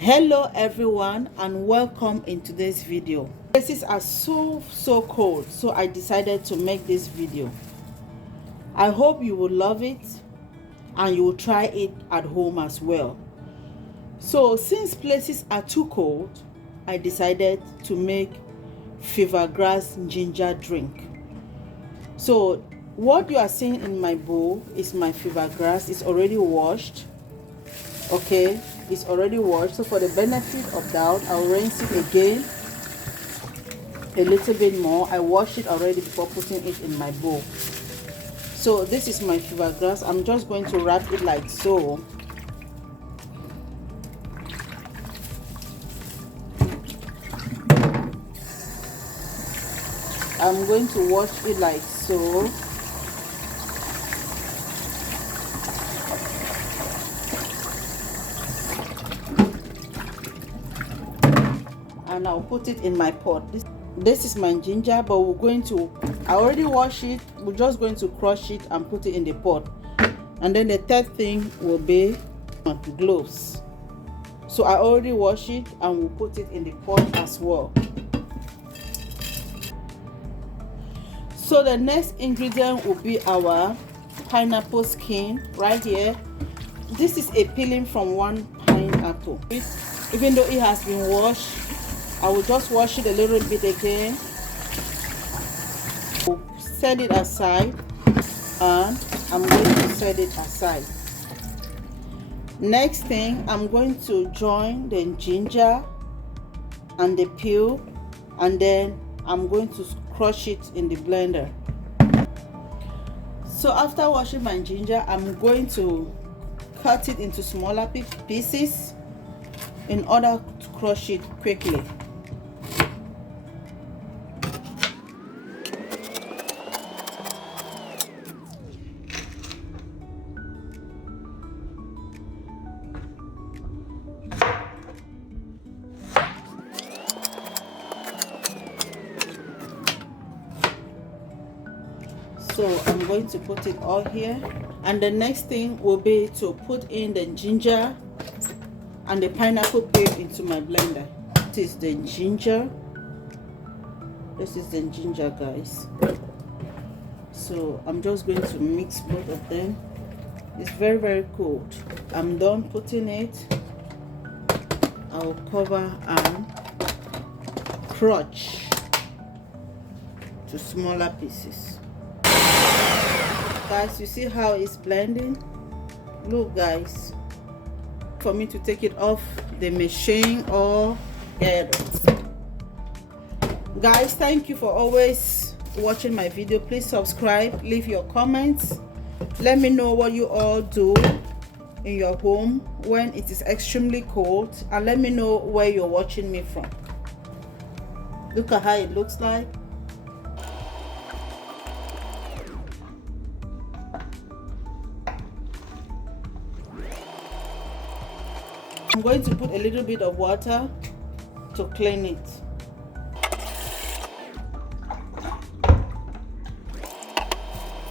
Hello everyone and welcome in today's video. Places are so cold, so I decided to make this video. I hope you will love it and you will try it at home as well. So since places are too cold, I decided to make fever grass ginger drink. So what you are seeing in my bowl is my fever grass. It's already washed. Okay, it's already washed. So for the benefit of doubt, I'll rinse it again a little bit more. I washed it already before putting it in my bowl. So this is my fever grass. I'm just going to wrap it like so. I'm going to wash it like so. And I'll put it in my pot. This is my ginger, but I already washed it. We're just going to crush it and put it in the pot. And then the third thing will be gloves. So I already washed it and we'll put it in the pot as well. So the next ingredient will be our pineapple skin right here. This is a peeling from one pineapple. Even though it has been washed, I will just wash it a little bit again. Set it aside, and I'm going to set it aside. Next thing, I'm going to join the ginger and the peel, and then I'm going to crush it in the blender. So after washing my ginger, I'm going to cut it into smaller pieces in order to crush it quickly. So I'm going to put it all here, and the next thing will be to put in the ginger and the pineapple peel into my blender. This is the ginger. This is the ginger, guys. So I'm just going to mix both of them. It's very cold. I'm done putting it. I'll cover and crush to smaller pieces. Guys, you see how it's blending? Look, guys, for me to take it off the machine or get it. Guys, thank you for always watching my video. Please subscribe, leave your comments, let me know what you all do in your home when it is extremely cold, and let me know where you're watching me from. Look at how it looks like. I'm going to put a little bit of water to clean it.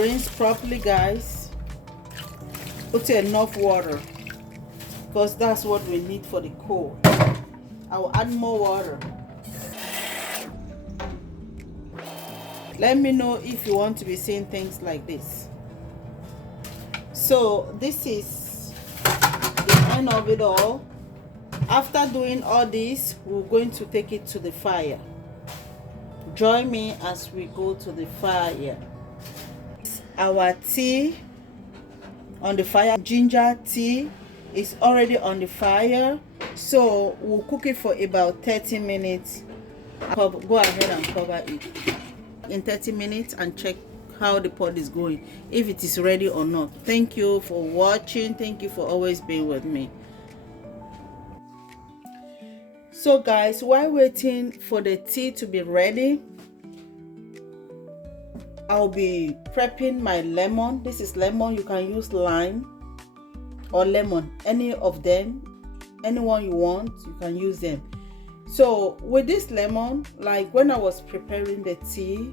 Rinse properly, guys. Put enough water because that's what we need for the cold. I will add more water. Let me know if you want to be seeing things like this. So this is the end of it all. After doing all this, we're going to take it to the fire. Join me as we go to the fire. Our tea on the fire, ginger tea, is already on the fire. So we'll cook it for about 30 minutes. Go ahead and cover it in 30 minutes and check how the pot is going, if it is ready or not. Thank you for watching. Thank you for always being with me. So guys, while waiting for the tea to be ready, I'll be prepping my lemon. This is lemon. You can use lime or lemon, any of them, anyone you want, you can use them. So with this lemon, like when I was preparing the tea,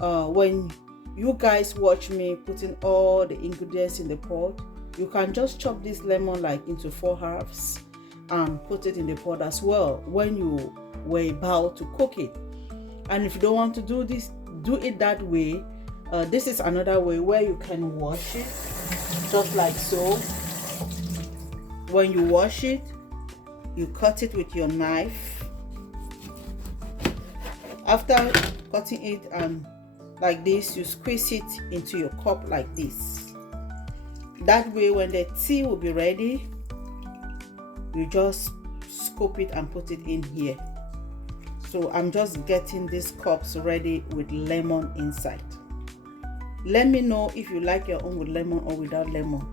when you guys watch me putting all the ingredients in the pot, you can just chop this lemon like into 4 halves and put it in the pot as well when you were about to cook it. And if you don't want to do this, do it that way. This is another way where you can wash it, just like so. When you wash it, you cut it with your knife. After cutting it and like this, you squeeze it into your cup like this. That way, when the tea will be ready, you just scoop it and put it in here. So I'm just getting these cups ready with lemon inside. Let me know if you like your own with lemon or without lemon.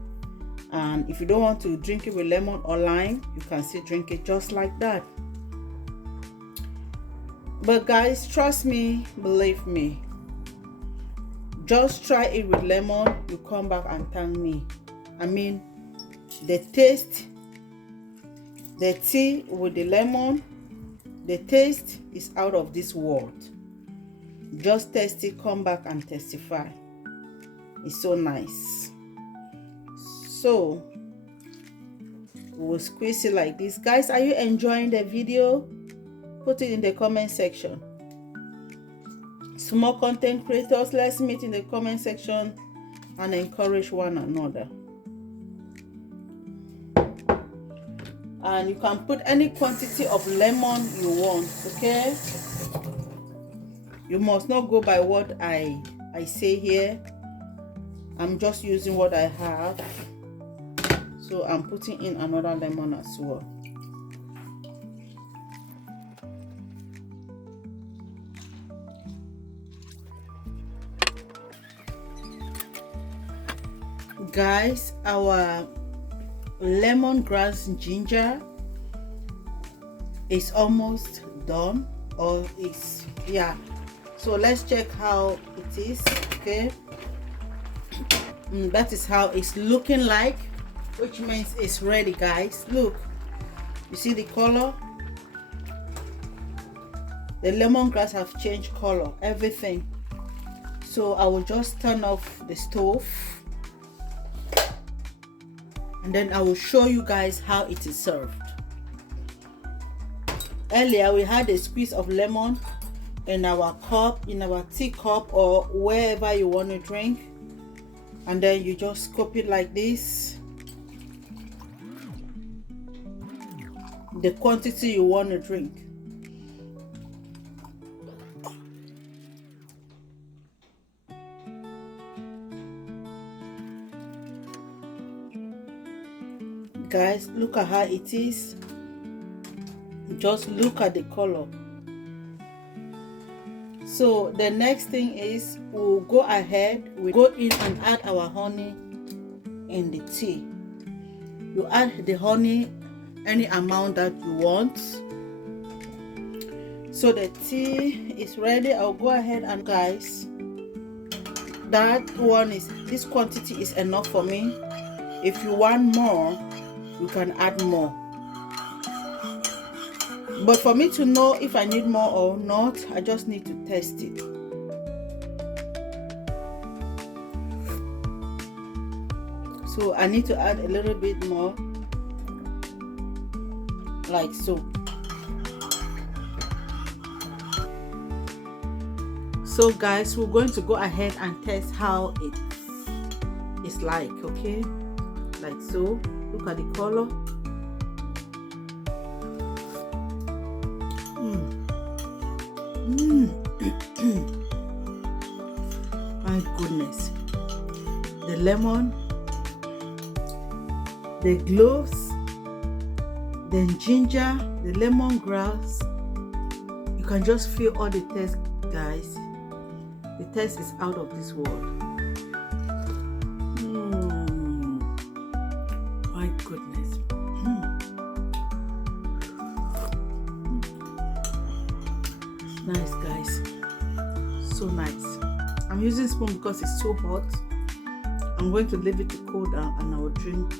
And if you don't want to drink it with lemon or lime, you can still drink it just like that. But guys, trust me, believe me, just try it with lemon, you come back and thank me. I mean, the taste, the tea with the lemon, the taste is out of this world. Just taste it, come back and testify. It's so nice. So we'll squeeze it like this. Guys, are you enjoying the video? Put it in the comment section. Small content creators, let's meet in the comment section and encourage one another. And you can put any quantity of lemon you want, okay? You must not go by what I say here. I'm just using what I have. So I'm putting in another lemon as well. Guys, our lemongrass ginger is almost done, or is, yeah. So let's check how it is, okay? That is how it's looking like, which means it's ready, guys. Look, you see the color? The lemongrass have changed color, everything. So I will just turn off the stove, and then I will show you guys how it is served. Earlier we had a squeeze of lemon in our cup, in our tea cup, or wherever you want to drink, and then you just scoop it like this, the quantity you want to drink. Guys, look at how it is. Just look at the color. So the next thing is, we'll go ahead, we go in and add our honey in the tea. You add the honey any amount that you want. So the tea is ready. I'll go ahead and, guys, that one is, this quantity is enough for me. If you want more, you can add more. But for me to know if I need more or not, I just need to test it. So I need to add a little bit more, like so. So guys, we're going to go ahead and test how it is like, okay? Like so. Look at the color. My goodness. The lemon, the cloves, the ginger, the lemongrass. You can just feel all the taste, guys. The taste is out of this world. My goodness. Nice, guys. So nice. I'm using spoon because it's so hot. I'm going to leave it to cool down and I will drink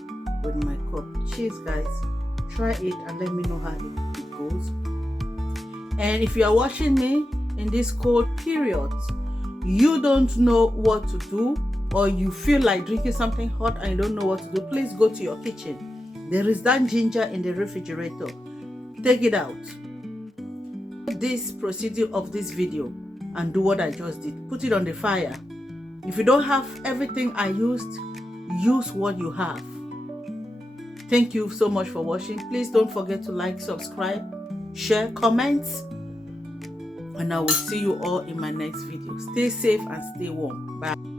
with my cup. Cheers, guys. Try it and let me know how it goes. And if you are watching me in this cold period, you don't know what to do, or you feel like drinking something hot and you don't know what to do, please go to your kitchen. There is that ginger in the refrigerator. Take it out. This procedure of this video and do what I just did. Put it on the fire. If you don't have everything I used, use what you have. Thank you so much for watching. Please don't forget to like, subscribe, share, comment, and I will see you all in my next video. Stay safe and stay warm. Bye.